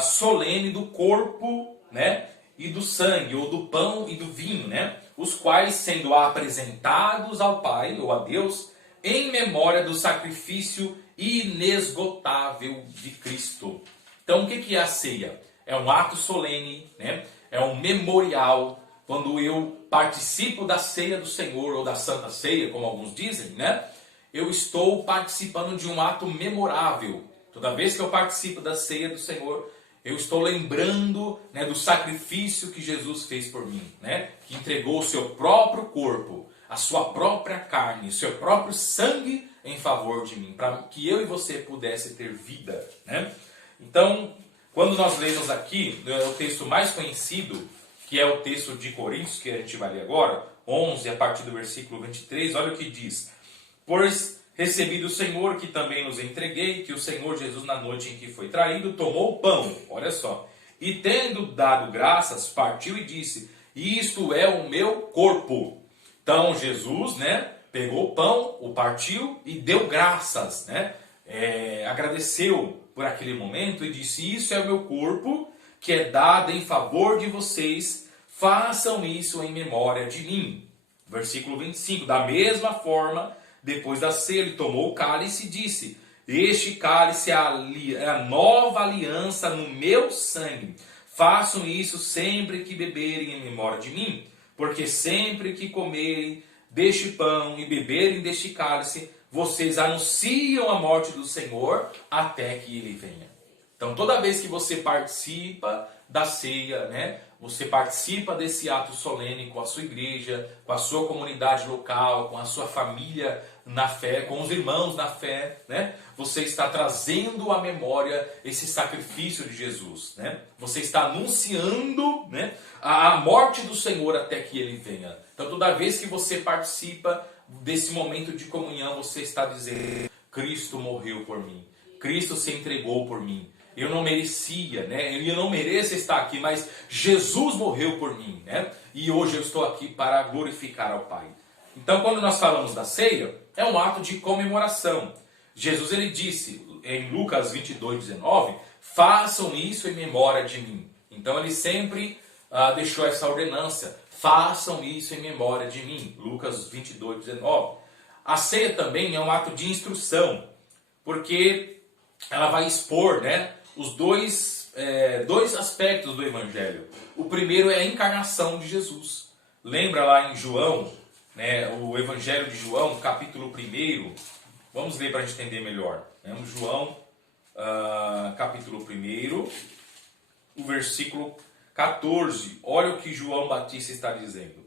solene do corpo, né, e do sangue, ou do pão e do vinho, né? Os quais, sendo apresentados ao Pai, ou a Deus, em memória do sacrifício inesgotável de Cristo. Então, o que é a ceia? É um ato solene, né? É um memorial. Quando eu participo da ceia do Senhor, ou da Santa Ceia, como alguns dizem, né? Eu estou participando de um ato memorável. Toda vez que eu participo da ceia do Senhor, Eu estou lembrando, né, do sacrifício que Jesus fez por mim, né? Que entregou o seu próprio corpo, a sua própria carne, o seu próprio sangue em favor de mim, para que eu e você pudesse ter vida, né? Então, quando nós lemos aqui, o texto mais conhecido, que é o texto de Coríntios, que a gente vai ler agora, 11, a partir do versículo 23, olha o que diz. Pois recebi do Senhor, que também nos entreguei, que o Senhor Jesus, na noite em que foi traído, tomou o pão, olha só, e tendo dado graças, partiu e disse, isto é o meu corpo. Então Jesus, né, pegou o pão, o partiu e deu graças, né, agradeceu por aquele momento e disse, isso é o meu corpo, que é dado em favor de vocês, façam isso em memória de mim. Versículo 25, da mesma forma, depois da ceia, ele tomou o cálice e disse, este cálice é a nova aliança no meu sangue. Façam isso sempre que beberem em memória de mim, porque sempre que comerem deste pão e beberem deste cálice, vocês anunciam a morte do Senhor até que ele venha. Então, toda vez que você participa da ceia, né, você participa desse ato solene com a sua igreja, com a sua comunidade local, com a sua família na fé, com os irmãos na fé, né? Você está trazendo à memória esse sacrifício de Jesus, né? Você está anunciando, né, a morte do Senhor até que ele venha. Então, toda vez que você participa desse momento de comunhão, você está dizendo, Cristo morreu por mim, Cristo se entregou por mim. Eu não merecia, né? Eu não mereço estar aqui, mas Jesus morreu por mim, né? E hoje eu estou aqui para glorificar ao Pai. Então, quando nós falamos da ceia, é um ato de comemoração. Jesus, ele disse em Lucas 22:19, façam isso em memória de mim. Então, ele sempre deixou essa ordenança, façam isso em memória de mim. Lucas 22:19. A ceia também é um ato de instrução, porque ela vai expor, né, os dois aspectos do Evangelho. O primeiro é a encarnação de Jesus. Lembra lá em João, né, o Evangelho de João, capítulo 1. Vamos ler para a gente entender melhor. João, capítulo 1, o versículo 14. Olha o que João Batista está dizendo.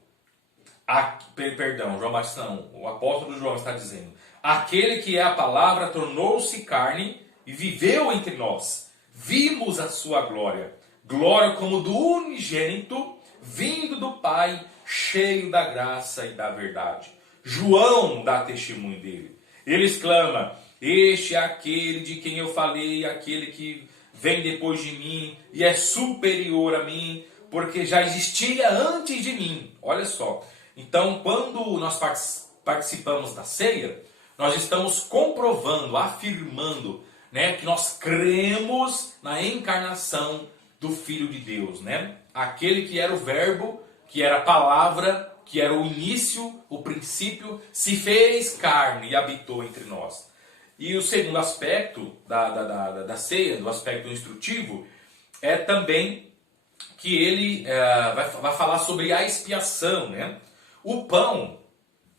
João Batista não, o apóstolo João está dizendo. Aquele que é a palavra tornou-se carne e viveu entre nós. Vimos a sua glória, glória como do unigênito, vindo do Pai, cheio da graça e da verdade. João dá testemunho dele. Ele exclama, este é aquele de quem eu falei, aquele que vem depois de mim e é superior a mim, porque já existia antes de mim. Olha só. Então, quando nós participamos da ceia, nós estamos comprovando, afirmando, né, que nós cremos na encarnação do Filho de Deus, né? Aquele que era o verbo, que era a palavra, que era o início, o princípio, se fez carne e habitou entre nós. E o segundo aspecto da ceia, do aspecto instrutivo, é também que ele vai falar sobre a expiação, né? O pão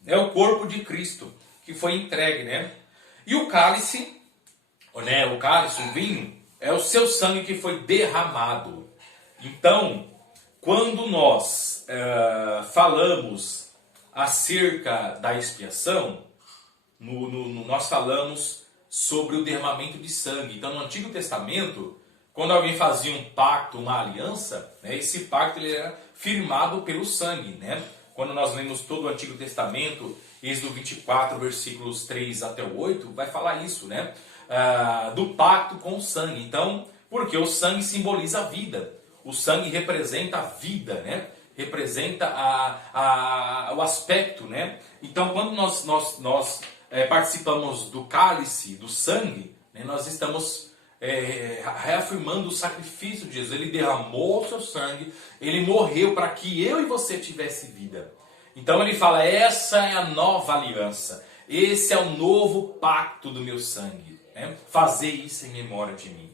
é o corpo de Cristo que foi entregue, né? E o cálice, né, o vinho, é o seu sangue que foi derramado. Então, quando nós falamos acerca da expiação, nós falamos sobre o derramamento de sangue. Então, no Antigo Testamento, quando alguém fazia um pacto, uma aliança, né, esse pacto ele era firmado pelo sangue, né? Quando nós lemos todo o Antigo Testamento, Êxodo 24, versículos 3 até o 8, vai falar isso, né? Do pacto com o sangue. Então, porque o sangue simboliza a vida. O sangue representa a vida, né? Representa o aspecto, né? Então, quando nós participamos do cálice, do sangue, né, nós estamos reafirmando o sacrifício de Jesus. Ele derramou o seu sangue, ele morreu para que eu e você tivesse vida. Então ele fala, essa é a nova aliança, esse é o novo pacto do meu sangue, né? Fazer isso em memória de mim.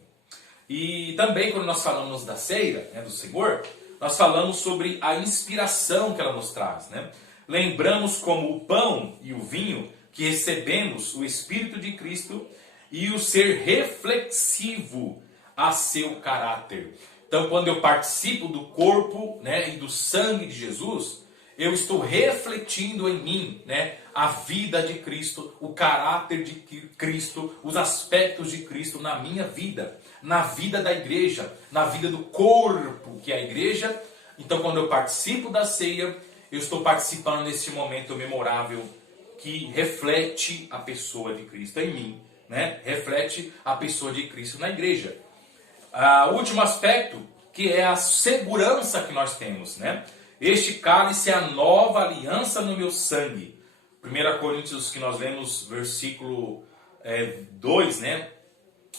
E também quando nós falamos da ceia, né, do Senhor, nós falamos sobre a inspiração que ela nos traz, né? Lembramos como o pão e o vinho que recebemos o Espírito de Cristo e o ser reflexivo a seu caráter. Então, quando eu participo do corpo, né, e do sangue de Jesus, eu estou refletindo em mim, né, a vida de Cristo, o caráter de Cristo, os aspectos de Cristo na minha vida, na vida da igreja, na vida do corpo que é a igreja. Então, quando eu participo da ceia, eu estou participando nesse momento memorável que reflete a pessoa de Cristo em mim, né? Reflete a pessoa de Cristo na igreja. O último aspecto, que é a segurança que nós temos, né? Este cálice é a nova aliança no meu sangue. 1 Coríntios, que nós lemos, versículo 2, né?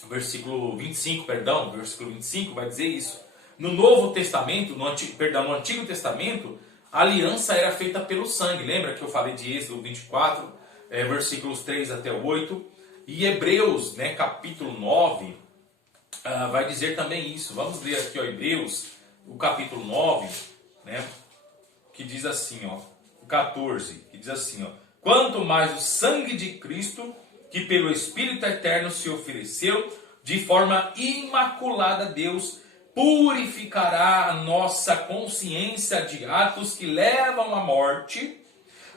Versículo 25, versículo 25 vai dizer isso. No Novo Testamento, no Antigo Testamento, a aliança era feita pelo sangue. Lembra que eu falei de Êxodo 24, versículos 3 até 8? E Hebreus, né, capítulo 9, vai dizer também isso. Vamos ler aqui, ó, Hebreus, o capítulo 9, né, que diz assim, ó, o 14, que diz assim, ó: quanto mais o sangue de Cristo, que pelo Espírito Eterno se ofereceu de forma imaculada a Deus, purificará a nossa consciência de atos que levam à morte,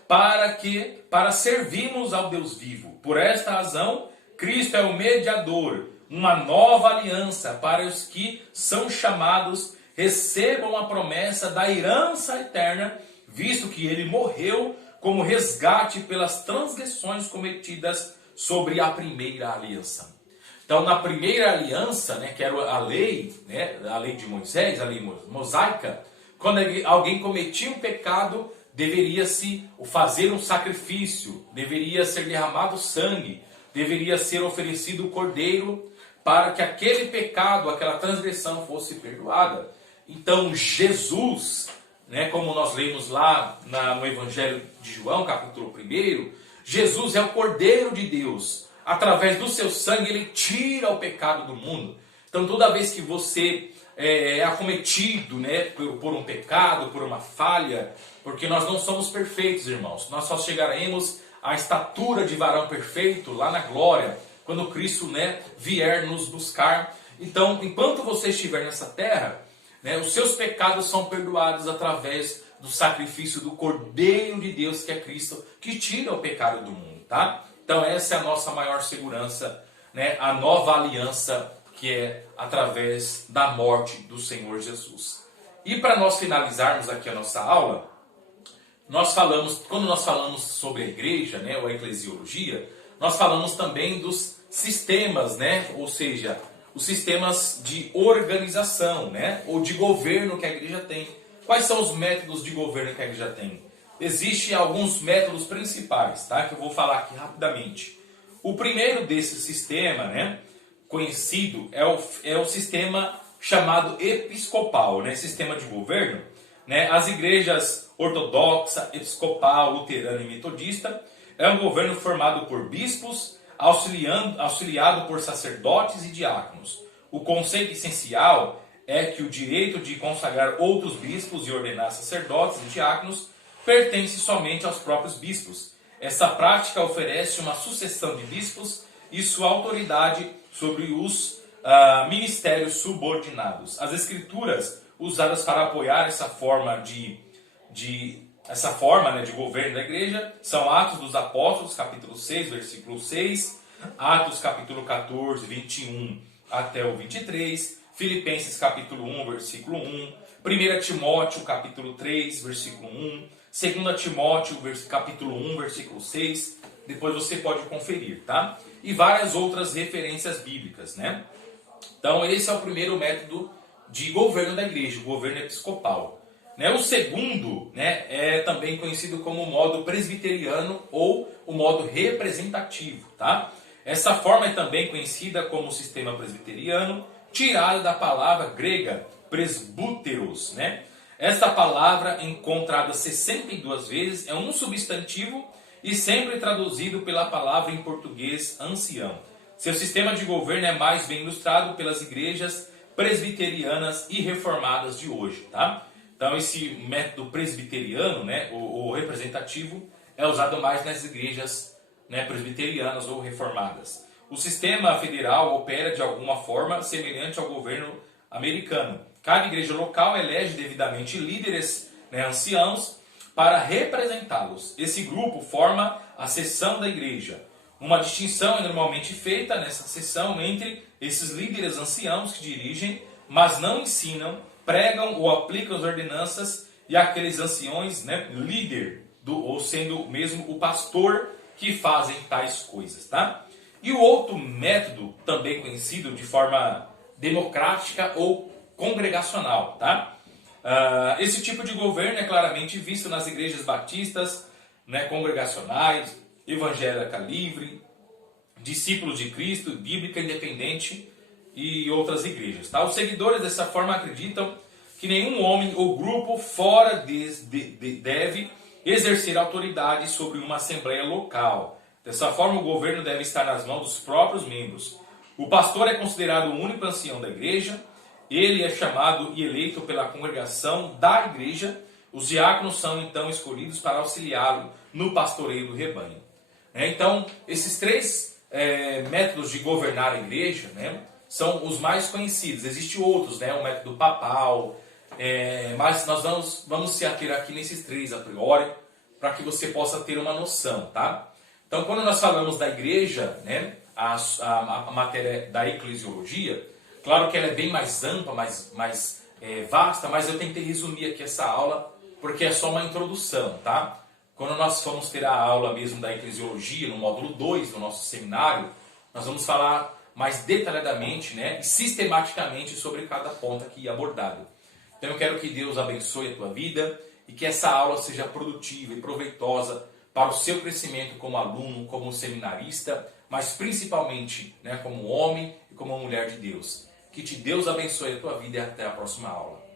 para servirmos ao Deus vivo. Por esta razão, Cristo é o mediador, uma nova aliança para os que são chamados, recebam a promessa da herança eterna, visto que ele morreu como resgate pelas transgressões cometidas sobre a primeira aliança. Então, na primeira aliança, né, que era a lei, né, a lei de Moisés, a lei mosaica, quando alguém cometia um pecado, deveria-se fazer um sacrifício, deveria ser derramado sangue, deveria ser oferecido o cordeiro para que aquele pecado, aquela transgressão fosse perdoada. Então, Jesus, né, como nós lemos lá no Evangelho de João, capítulo 1, Jesus é o Cordeiro de Deus. Através do seu sangue, ele tira o pecado do mundo. Então, toda vez que você é acometido, né, por um pecado, por uma falha, porque nós não somos perfeitos, irmãos. Nós só chegaremos à estatura de varão perfeito lá na glória, quando Cristo, né, vier nos buscar. Então, enquanto você estiver nessa terra, né, os seus pecados são perdoados através do sacrifício do Cordeiro de Deus, que é Cristo, que tira o pecado do mundo, tá? Então essa é a nossa maior segurança, né? A nova aliança, que é através da morte do Senhor Jesus. E para nós finalizarmos aqui a nossa aula, quando nós falamos sobre a igreja, né, ou a eclesiologia, nós falamos também dos sistemas, né? Ou seja, os sistemas de organização, né, ou de governo que a igreja tem. Quais são os métodos de governo que a igreja tem? Existem alguns métodos principais, tá? Que eu vou falar aqui rapidamente. O primeiro desse sistema, né, conhecido, é o sistema chamado episcopal, né, sistema de governo. Né? As igrejas ortodoxa, episcopal, luterana e metodista é um governo formado por bispos, auxiliado por sacerdotes e diáconos. O conceito essencial é que o direito de consagrar outros bispos e ordenar sacerdotes e diáconos pertence somente aos próprios bispos. Essa prática oferece uma sucessão de bispos e sua autoridade sobre os ministérios subordinados. As escrituras usadas para apoiar essa forma de governo da igreja são Atos dos Apóstolos, capítulo 6, versículo 6, Atos capítulo 14, 21 até o 23, Filipenses capítulo 1, versículo 1, 1 Timóteo capítulo 3, versículo 1, 2 Timóteo capítulo 1, versículo 6, depois você pode conferir, tá? E várias outras referências bíblicas, né? Então esse é o primeiro método de governo da igreja, o governo episcopal. Né? O segundo, né, é também conhecido como o modo presbiteriano ou o modo representativo, tá? Essa forma é também conhecida como sistema presbiteriano, tirada da palavra grega presbúteros, né? Esta palavra, encontrada 62 vezes, é um substantivo e sempre traduzido pela palavra em português ancião. Seu sistema de governo é mais bem ilustrado pelas igrejas presbiterianas e reformadas de hoje, tá? Então esse método presbiteriano, né, o representativo, é usado mais nas igrejas, né, presbiterianas ou reformadas. o sistema federal opera de alguma forma semelhante ao governo americano. Cada igreja local elege devidamente líderes, anciãos, para representá-los. Esse grupo forma a seção da igreja. Uma distinção é normalmente feita nessa seção entre esses líderes anciãos que dirigem, mas não ensinam, pregam ou aplicam as ordenanças, e aqueles anciões, líder, ou sendo mesmo o pastor, que fazem tais coisas, tá? E o outro método, também conhecido de forma democrática ou congregacional, tá? Esse tipo de governo é claramente visto nas igrejas batistas, congregacionais, evangélica livre, discípulos de Cristo, bíblica independente e outras igrejas, tá? Os seguidores dessa forma acreditam que nenhum homem ou grupo fora deve exercer autoridade sobre uma assembleia local. Dessa forma, o governo deve estar nas mãos dos próprios membros. O pastor é considerado o único ancião da igreja. Ele é chamado e eleito pela congregação da igreja. Os diáconos são então escolhidos para auxiliá-lo no pastoreio do rebanho. Então, esses três métodos de governar a igreja, são os mais conhecidos. Existem outros, o método papal, mas nós vamos se ater aqui nesses três a priori, para que você possa ter uma noção, tá? Então, quando nós falamos da igreja, a matéria da eclesiologia, claro que ela é bem mais ampla, mais vasta, mas eu tentei resumir aqui essa aula, porque é só uma introdução, tá? Quando nós formos ter a aula mesmo da eclesiologia, no módulo 2 do nosso seminário, nós vamos falar mais detalhadamente, e sistematicamente sobre cada ponto aqui abordado. Então eu quero que Deus abençoe a tua vida e que essa aula seja produtiva e proveitosa para o seu crescimento como aluno, como seminarista, mas principalmente como homem e como mulher de Deus. Que Deus abençoe a tua vida e até a próxima aula.